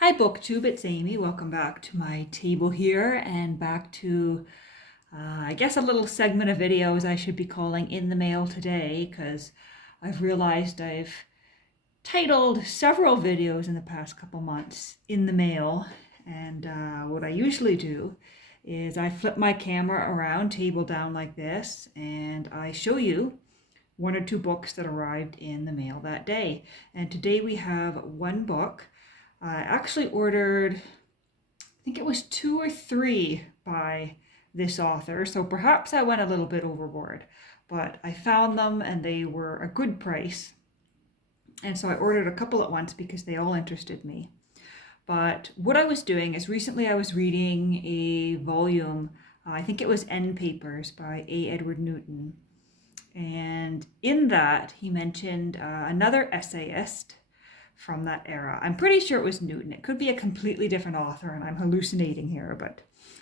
Hi BookTube, it's Amy. Welcome back to my table here and back to, I guess, a little segment of videos I should be calling In the Mail Today, because I've realized I've titled several videos in the past couple months In the Mail, and what I usually do is I flip my camera around, table down like this, and I show you one or two books that arrived in the mail that day. And today we have one book. I actually ordered, I think it was two or three by this author, so perhaps I went a little bit overboard, but I found them and they were a good price. And so I ordered a couple at once because they all interested me. But what I was doing is recently I was reading a volume, I think it was End Papers by A. Edward Newton. And in that, he mentioned another essayist from that era. I'm pretty sure it was Newton. It could be a completely different author, and I'm hallucinating here, but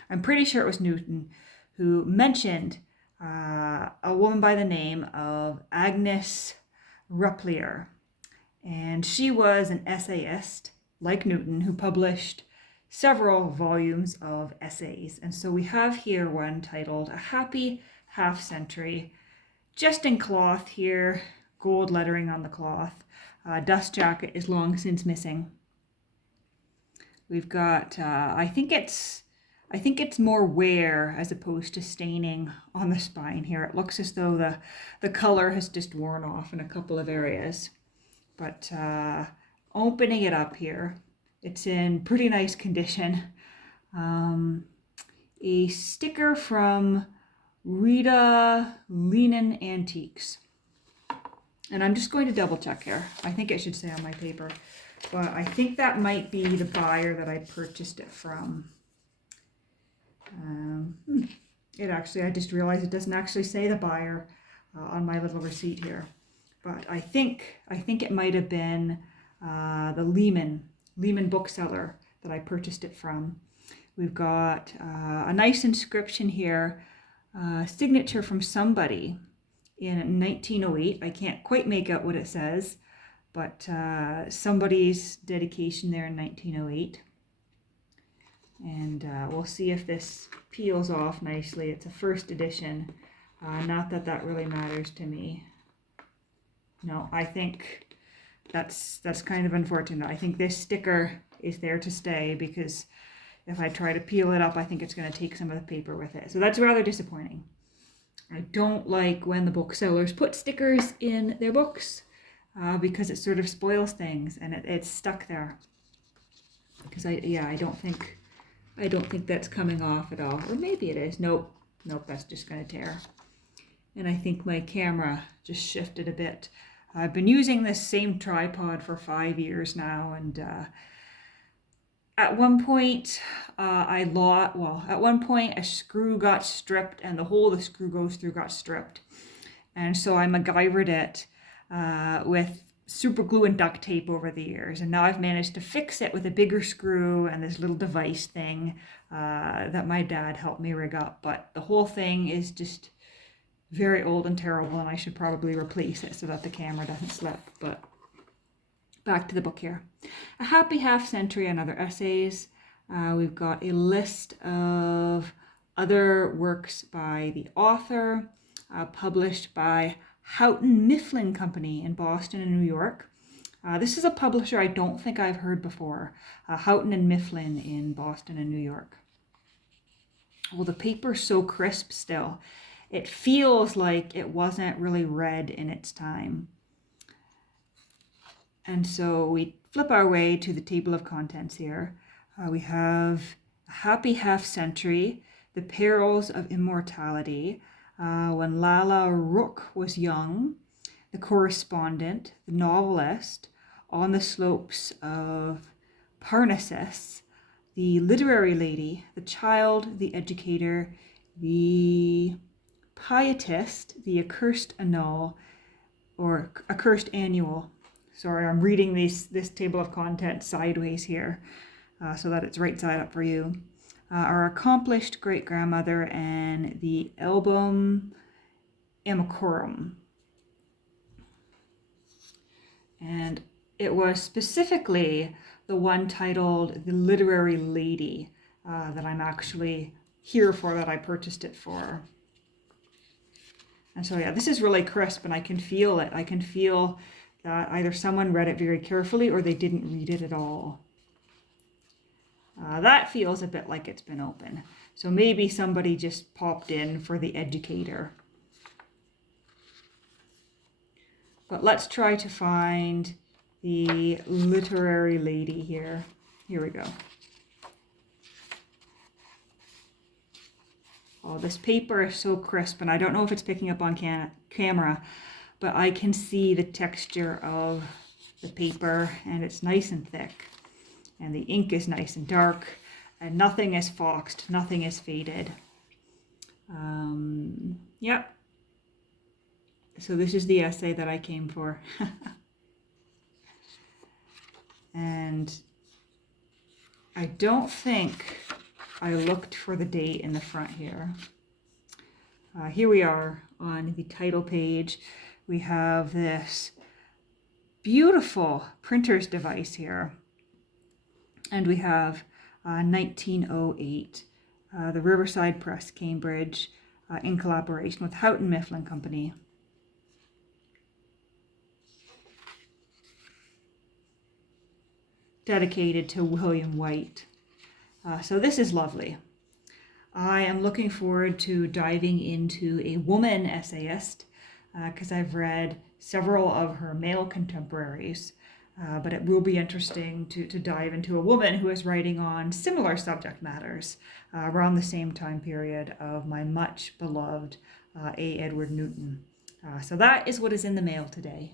I'm pretty sure it was Newton who mentioned a woman by the name of Agnes Repplier. And she was an essayist, like Newton, who published several volumes of essays. And so we have here one titled A Happy Half Century, just in cloth here, gold lettering on the cloth. Dust jacket is long since missing. We've got, I think it's more wear as opposed to staining on the spine here. It looks as though the color has just worn off in a couple of areas. But opening it up here, it's in pretty nice condition. A sticker from Rita Linen Antiques. And I'm just going to double check here. I think it should say on my paper, but I think that might be the buyer that I purchased it from. It actually, I just realized it doesn't actually say the buyer on my little receipt here, but I think it might have been the Lehman bookseller that I purchased it from. We've got a nice inscription here, signature from somebody in 1908. I can't quite make out what it says, but somebody's dedication there in 1908. And we'll see if this peels off nicely. It's a first edition. Not that that really matters to me. No, I think that's kind of unfortunate. I think this sticker is there to stay because if I try to peel it up, I think it's going to take some of the paper with it. So that's rather disappointing. I don't like when the booksellers put stickers in their books because it sort of spoils things, and it's stuck there. Because I don't think that's coming off at all. Or maybe it is. Nope, that's just going to tear. And I think my camera just shifted a bit. I've been using this same tripod for 5 years now, and at one point a screw got stripped, and the hole the screw goes through got stripped. And so I MacGyvered it with super glue and duct tape over the years. And now I've managed to fix it with a bigger screw and this little device thing that my dad helped me rig up. But the whole thing is just very old and terrible, and I should probably replace it so that the camera doesn't slip. But back to the book here. A Happy Half Century and Other Essays. We've got a list of other works by the author, published by Houghton Mifflin Company in Boston and New York. This is a publisher I don't think I've heard before. Houghton and Mifflin in Boston and New York. Well, the paper's so crisp still. It feels like it wasn't really read in its time. And so we flip our way to the table of contents here. We have A Happy Half Century, The Perils of Immortality, When Lalla Rookh Was Young, The Correspondent, The Novelist, On the Slopes of Parnassus, The Literary Lady, The Child, The Educator, The Pietist, The Accursed Annual, or Accursed Annual. Sorry, I'm reading this table of contents sideways here so that it's right side up for you. Our Accomplished Great-Grandmother and the Album Amicorum. And it was specifically the one titled The Literary Lady that I'm actually here for, that I purchased it for. And so yeah, this is really crisp and I can feel it. I can feel that either someone read it very carefully or they didn't read it at all. That feels a bit like it's been open. So maybe somebody just popped in for the educator. But let's try to find the literary lady here. Here we go. Oh, this paper is so crisp, and I don't know if it's picking up on camera, but I can see the texture of the paper, and it's nice and thick. And the ink is nice and dark, and nothing is foxed, nothing is faded. Yep. So this is the essay that I came for. And I don't think I looked for the date in the front here. Here we are on the title page. We have this beautiful printer's device here. And we have 1908, the Riverside Press, Cambridge, in collaboration with Houghton Mifflin Company. Dedicated to William White. So this is lovely. I am looking forward to diving into a woman essayist because I've read several of her male contemporaries, but it will be interesting to dive into a woman who is writing on similar subject matters around the same time period of my much beloved A. Edward Newton. So that is what is in the mail today.